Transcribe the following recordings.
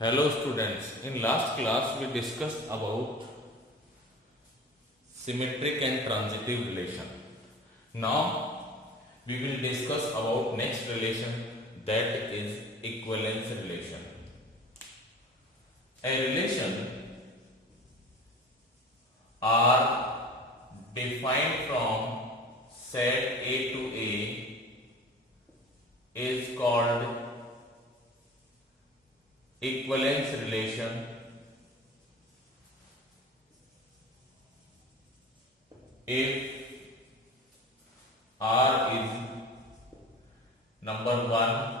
Hello students, in last class we discussed about symmetric and transitive relation. Now we will discuss about next relation, that is equivalence relation. A relation are defined from set A to A is called equivalence relation if R is number 1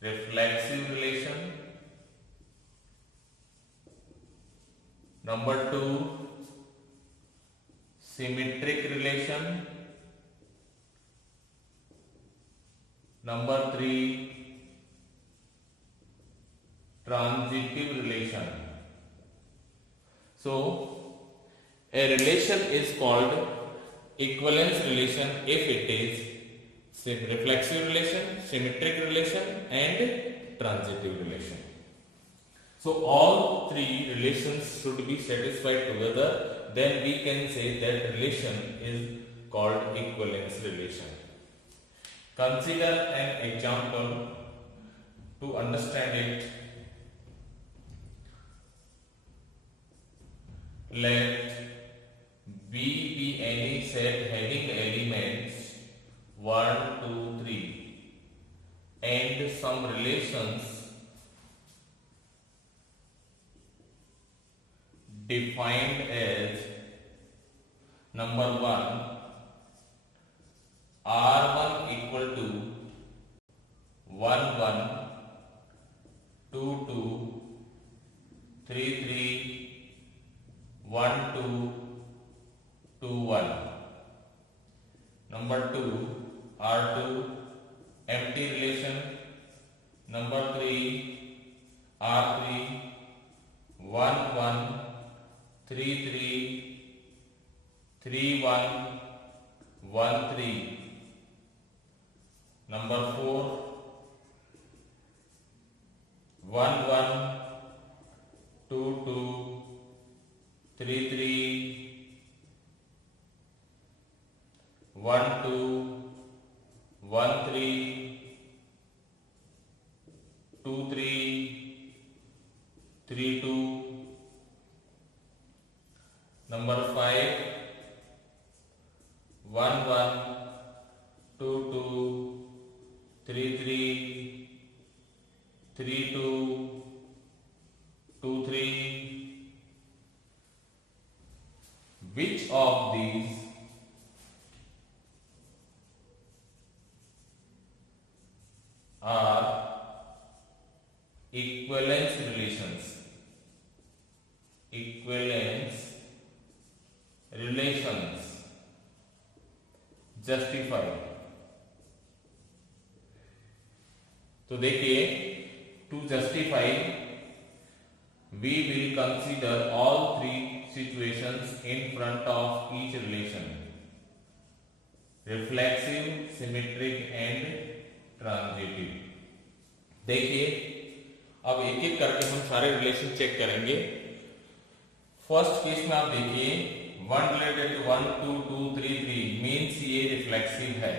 reflexive relation, number 2 symmetric relation, number 3 transitive relation. So a relation is called equivalence relation if it is reflexive relation, symmetric relation and transitive relation. So all three relations should be satisfied together, then we can say that relation is called equivalence relation. Consider an example to understand it. Let B be any set having elements 1, 2, 3 and some relations defined as number 1 R1 equal to 1, 1, 2, 2, 3, 3 1, 2, 2, 1. Number 2, R2, empty relation. Number 3, R3, 1, 1, 3, 3, 3, 1, 1, 3. Number 4, 1, 1, 2, 2, 3, 3, 1, 2, 1, 3, 2, 3, 3, 2. Number 5, 1, 1, 2, 2, 3, 3, 3, 2, 2, 3. Which of these are equivalence relations? Equivalence relations. Justify. तो देखिए, to justify we will consider all three situations in front of each relation: reflexive, symmetric and transitive. देखिए, अब एक एक करके हम सारे relation check करेंगे. फर्स्ट केस में आप देखिए 1 रिलेटेड टू 1, 2, 2, 3, 3 मीन्स ये रिफ्लेक्सिव है.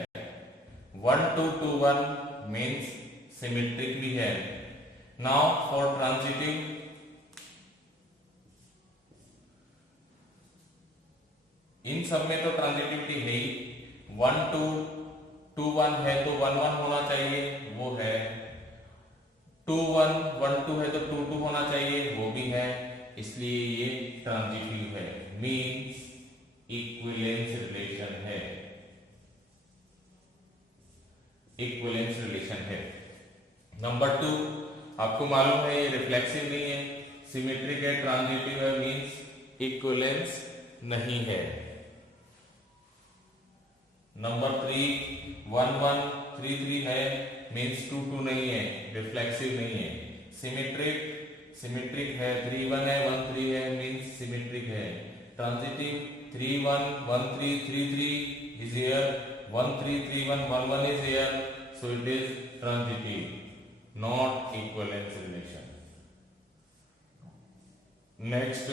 1, 2, 2, 1 मीन्स सिमेट्रिक भी है. नाउ फॉर ट्रांजिटिव, इन सब में तो ट्रांजिटिविटी है ही. 1, 2, 2, 1 है तो 1, 1 होना चाहिए, वो है. 2, 1, 1, 2 है तो 2, 2 होना चाहिए, वो भी है. इसलिए ये ट्रांजिटिव है, मीन्स इक्विवेलेंस रिलेशन है. इक्विवेलेंस रिलेशन है. नंबर 2, आपको मालूम है ये रिफ्लेक्सिव नहीं है, सिमेट्रिक है, ट्रांजिटिव है, मीन्स इक्विवेलेंस नहीं है. नंबर 3, 1, 1, 3, 3 है, मीन्स 2, 2 नहीं है, रिफ्लेक्सिव नहीं है. सिमेट्रिक, सिमेट्रिक है, 3, 1 है, 1, 3 है, मीन्स सिमेट्रिक है. ट्रांजिटिव 3, 1, 1, 3, 3, 3 is here, 1, 3, 3, 1, 1, 1 is here, so it is transitive. Not equivalence relation. Next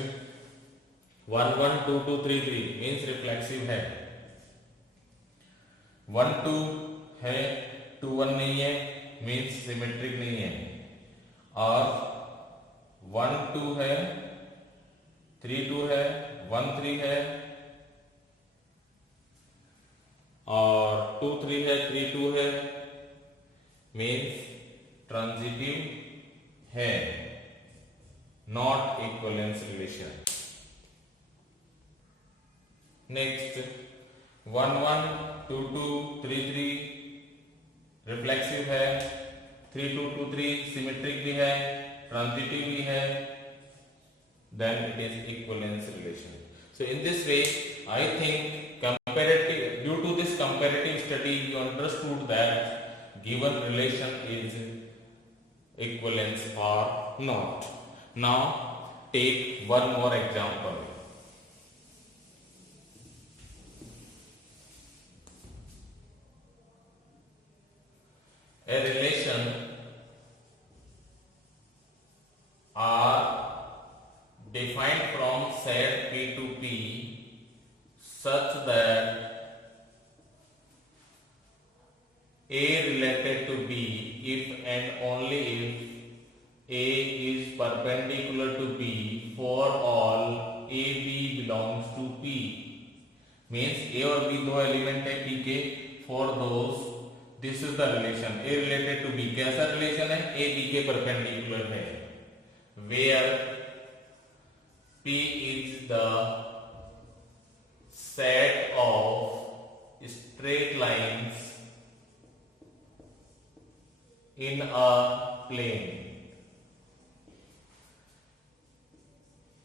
1 1 2 2 3 3 means reflexive है, 1 2 है 2 1 नहीं है मीन्स सिमेट्रिक नहीं है, और 1 2 है 3 2 है 1 3 है और 2 3 है 3 2 है मीन्स ट्रांजिटिव है, नॉट इक्विवेलेंस रिलेशन। नेक्स्ट 1 1 2 2 3 3 रिफ्लेक्सिव है, 3 2 2 3 सिमेट्रिक भी है, ट्रांजिटिव भी है, then it is equivalence relation. So in this way I think due to this comparative study you understood that given relation is equivalence or not. Now take one more example. A relation R defined from set P to P such that A related to B if and only if A is perpendicular to B for all AB belongs to P. Means A और B दो एलिमेंट है P के, for those this is the relation A related to B। कैसा रिलेशन है? A B के परपेंडिकुलर है, where P is the set of straight lines in a plane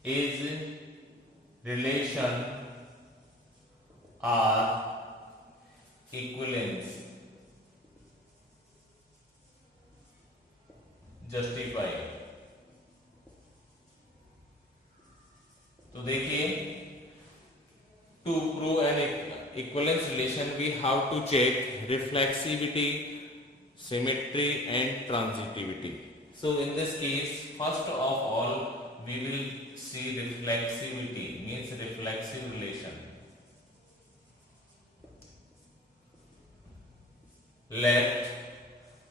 is relation are equivalence। Justify. तो देखिए to prove an equivalence relation we have to check reflexivity, symmetry and transitivity. So in this case first of all we will see reflexivity means reflexive relation. Let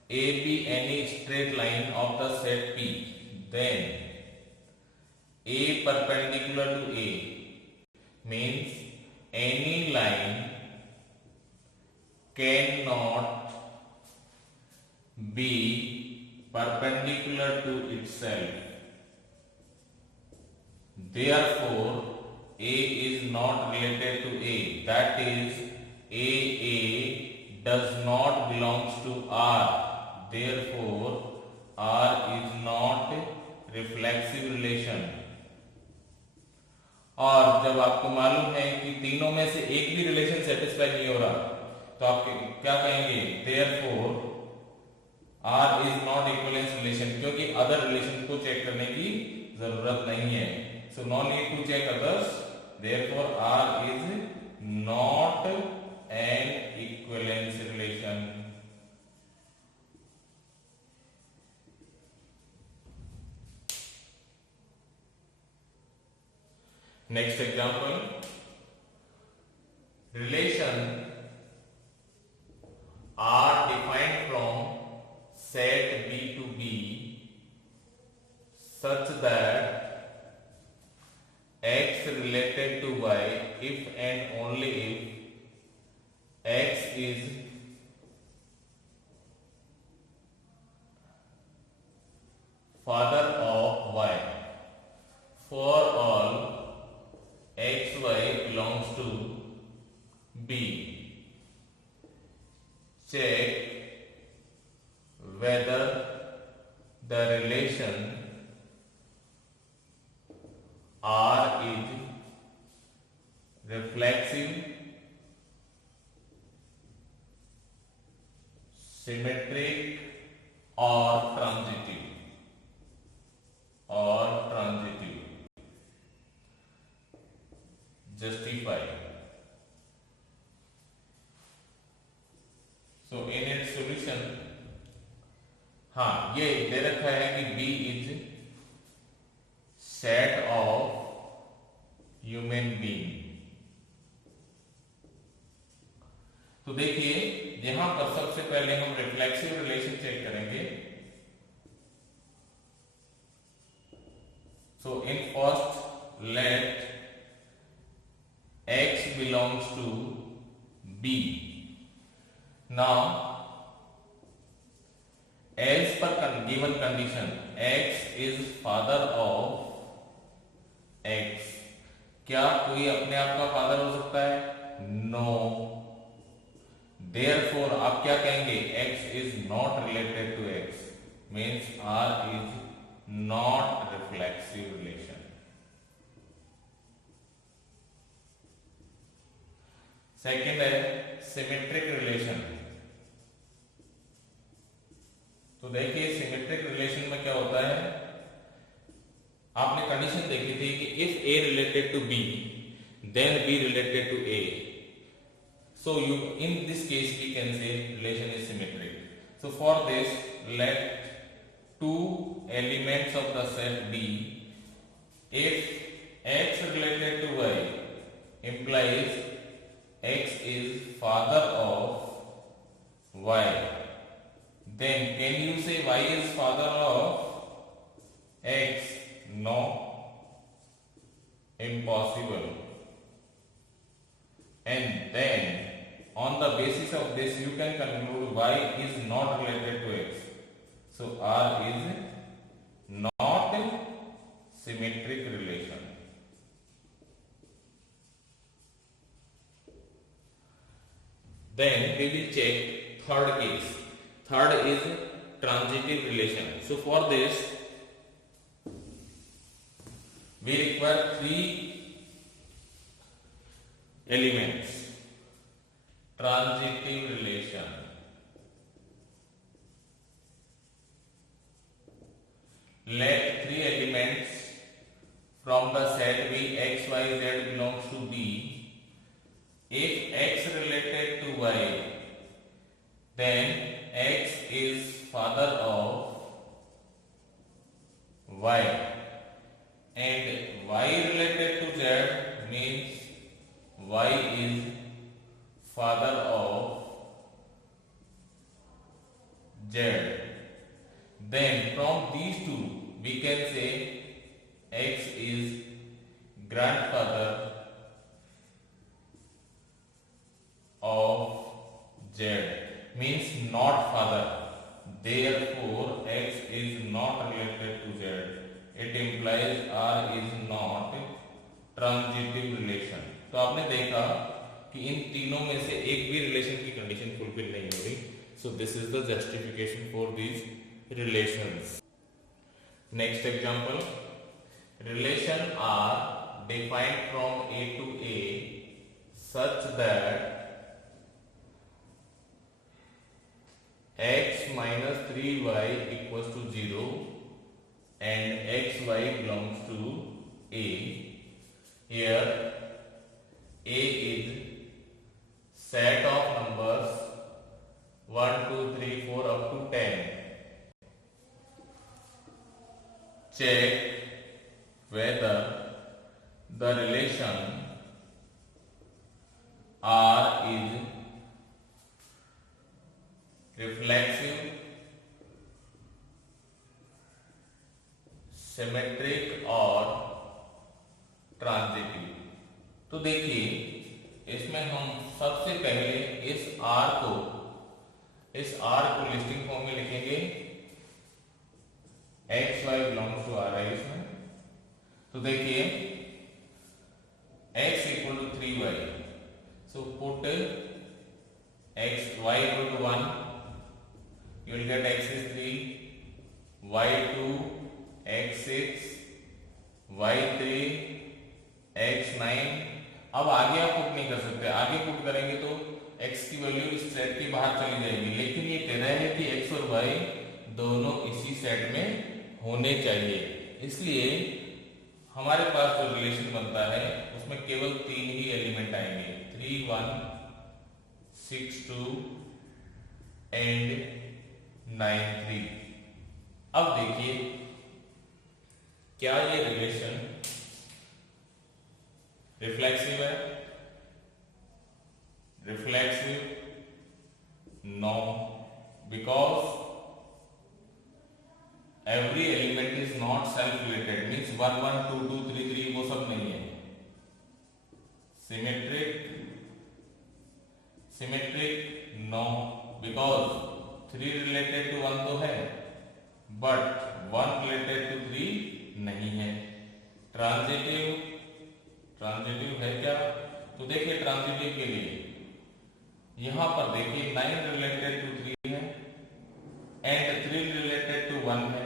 A be any straight line of the set P, then A perpendicular to A means any line cannot be perpendicular to itself. Therefore, A is not related to A. That is, A does not belongs to R. Therefore, R is not reflexive relation। और जब आपको मालूम है कि तीनों में से एक भी रिलेशन सेटिस्फाई नहीं हो रहा तो आप क्या कहेंगे? Therefore, R is not equivalence relation, क्योंकि अदर रिलेशन को चेक करने की जरूरत नहीं है। So no need to check others. Therefore, R is not an equivalence relation। Next example, relation R defined from set B to B such that X related to Y if and only if X is father of Y for all XY belongs to B। Check whether the relation R is reflexive, symmetric or transitive justify। So in its solution, हाँ ये है कि B is set of human being. तो देखिए यहां पर सबसे पहले हम रिफ्लेक्सिव रिलेशन चेक करेंगे। So in first let x belongs to b. Now as per given condition x is father of x, क्या कोई अपने आप का फादर हो सकता है? नो। Therefore आप क्या कहेंगे? x is not related to x, means R is not reflexive relation. Second है सिमेट्रिक रिलेशन। तो देखिए सिमेट्रिक रिलेशन में क्या होता है, आपने कंडीशन देखी थी कि if a related to b then b related to a, so you in this case we can say relation is symmetric. So for this let two elements of the set b, if x related to y implies x is father of y, then can you say y is father of x? No, impossible. And then on the basis of this you can conclude y is not related to x, so R is not symmetric relation. Then we will check third case. Third is transitive relation. So for this we require three elements. Transitive relation. Let three elements from the set B x, y, z belongs to B. If x related to y, then x is father of y, and y related to z means y is father of z. Then from these two we can say x is grandfather of z, means not father. Therefore x is not related to z. It implies R is not transitive relation. तो आपने देखा कि इन तीनों में से एक भी रिलेशन की कंडीशन फुलफिल नहीं हो रही. So this is the justification for these relations. Next example, relation are defined from A to A such that x minus 3y equals to 0 and xy belongs to A. Here A is set of numbers 1, 2, 3, 4 up to 10. Check whether the relation R is reflexive, symmetric और ट्रांजिटिव. तो देखिए इसमें हम सबसे पहले इस R को listing form में लिखेंगे. X Y belongs to R है इसमें. तो देखिए x equal to 3y, so put x y equal to 1, you will get x is 3, y2 x6, y3 x9. अब आगे आप पुट नहीं कर सकते, आगे पुट करेंगे तो x की वैल्यू इस सेट के बाहर चली जाएगी, लेकिन ये कह रहा है कि x और y दोनों इसी सेट में होने चाहिए. इसलिए हमारे पास जो रिलेशन बनता है उसमें केवल 3 ही एलिमेंट आएंगे, 3 1 6 2 एंड 9 3. अब देखिए क्या ये रिलेशन रिफ्लेक्सिव है? Reflexive no, because every element is not self related, means 1 1 2 2 3 3 वो सब नहीं है। Symmetric no, because 3 related to 1 तो है बट 1 रिलेटेड टू 3 नहीं है। ट्रांजिटिव है क्या? तो देखिए ट्रांजिटिव के लिए यहां पर देखिए 9 रिलेटेड टू 3 है एंड 3 रिलेटेड टू 1 है,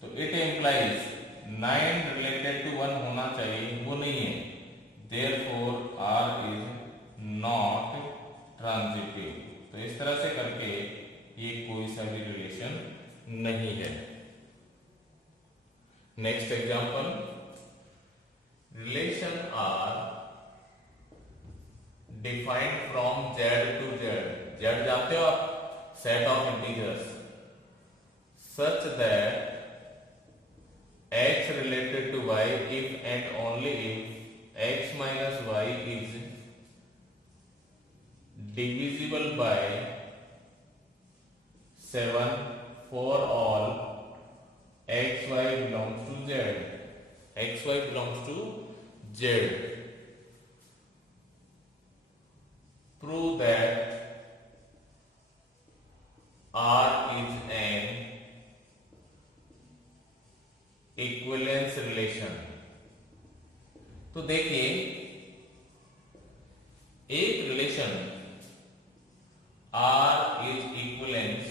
तो इट इंप्लाइज 9 रिलेटेड टू 1 होना चाहिए, वो नहीं है। Therefore R is not transitive. तो इस तरह से करके ये कोई सा भी रिलेशन नहीं है। Next example, relation R defined from Z to Z। Z जानते हो आप, set of integers, such that X related to Y if and only if X minus Y is divisible by 7 for all XY belongs to Z. XY belongs to Z. Prove that R is an equivalence relation. तो देखिए एक relation R is equivalence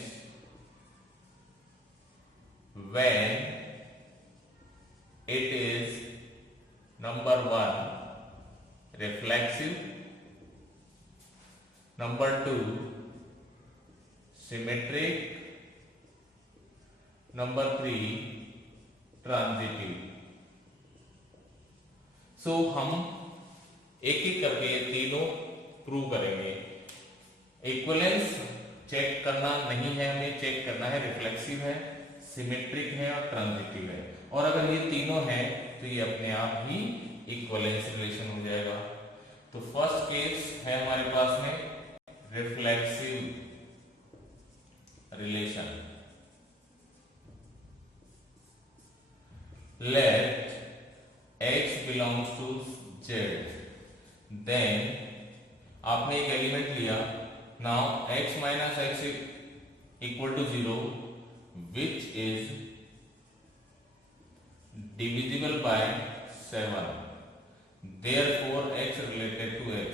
when it is number 1 reflexive, number 2 symmetric, number 3 ट्रांजिटिव। सो हम एक एक करके तीनों प्रूव करेंगे। Equivalence check करना नहीं है, हमें चेक करना है रिफ्लेक्सिव है, सिमेट्रिक है और ट्रांजिटिव है। और अगर ये तीनों हैं तो ये अपने आप ही इक्विवेलेंस रिलेशन हो जाएगा। तो फर्स्ट केस है हमारे पास में reflexive relation. Let X belongs to Z, then आपने एक एलिमेंट लिया, now X minus X equal to 0 which is divisible by 7, therefore X related to X,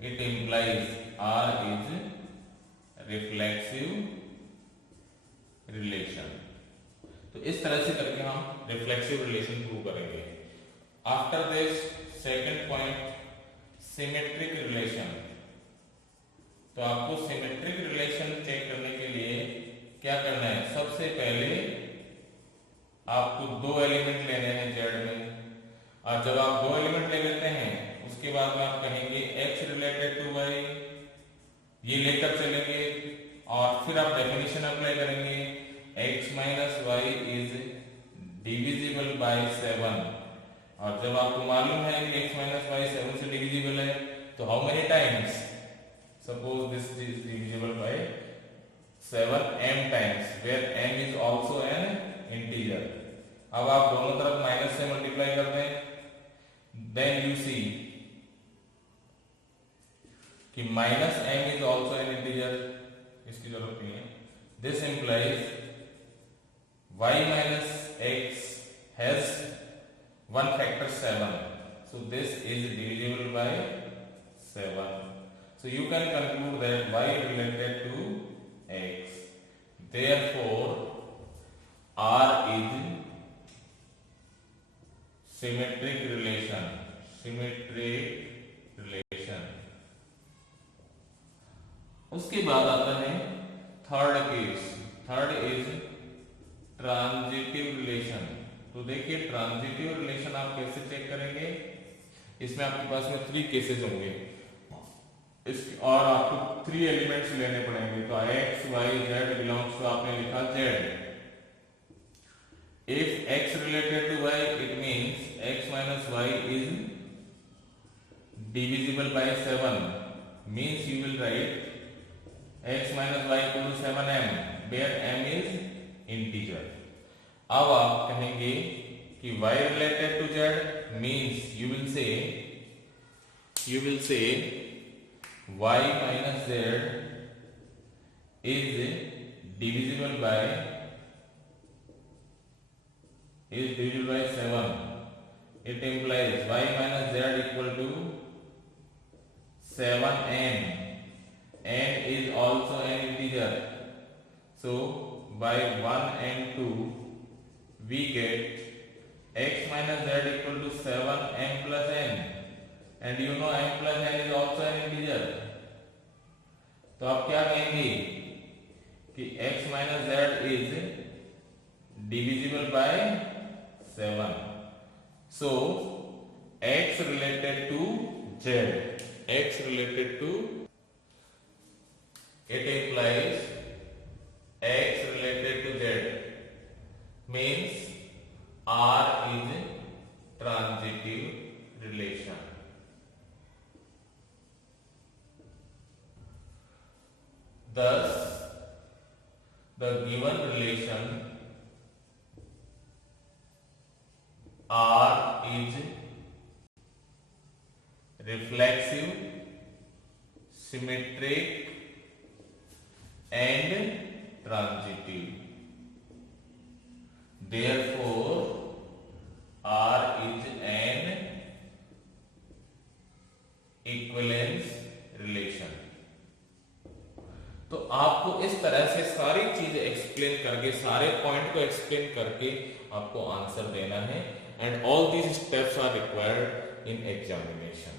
it implies R is reflexive relation। तो इस तरह से करके हम रिफ्लेक्सिव रिलेशन प्रूव करेंगे। After this second point symmetric relation. तो आपको सिमेट्रिक रिलेशन चेक करने के लिए क्या करना है? सबसे पहले आपको 2 एलिमेंट लेने हैं Z में, और जब आप 2 एलिमेंट ले लेते हैं उसके बाद में आप कहेंगे X रिलेटेड टू Y, ये लेकर चलेंगे और फिर आप डेफिनेशन अप्लाई करेंगे X minus Y is divisible by 7, और जब आपको मालूम है कि X minus Y 7 से डिविजिबल है तो how many times? Suppose this is divisible by 7 m times, where m is also an integer. अब आप दोनों तरफ माइनस से मल्टीप्लाई कर दें, देन यू सी कि minus m is also an integer, इसकी जरूरत नहीं है। This implies y minus x has one factor 7, so this is divisible by 7. So you can conclude that y related to x, therefore R is symmetric relation। उसके बाद आता है third case, third is transitive relation. तो देखिए transitive relation आप कैसे चेक करेंगे? इसमें आपके पास में 3 केसेस होंगे और आपको 3 एलिमेंट्स लेने पड़ेंगे। तो x y z belongs to आपने लिखा z, If x related to y, it means x minus y is divisible by 7. Means you will write x minus y equal to 7m, where m is integer. अब आप कहेंगे कि y related to z means you will say y minus z is divisible by 7. It implies y minus z equal to 7n. N is also an integer. So by 1 and 2 we get x minus z equal to 7m plus n. And you know m plus n is also an integer. तो आप क्या कहेंगे कि x minus z is divisible by 7. So x related to z, x related to, it implies x related to z means R is transitive relation. Thus the given relation R is reflexive, symmetric and transitive. Therefore R is an equivalence relation. तो आपको इस तरह से सारी चीजें एक्सप्लेन करके, सारे पॉइंट को एक्सप्लेन करके आपको आंसर देना है, and all these steps are required in examination.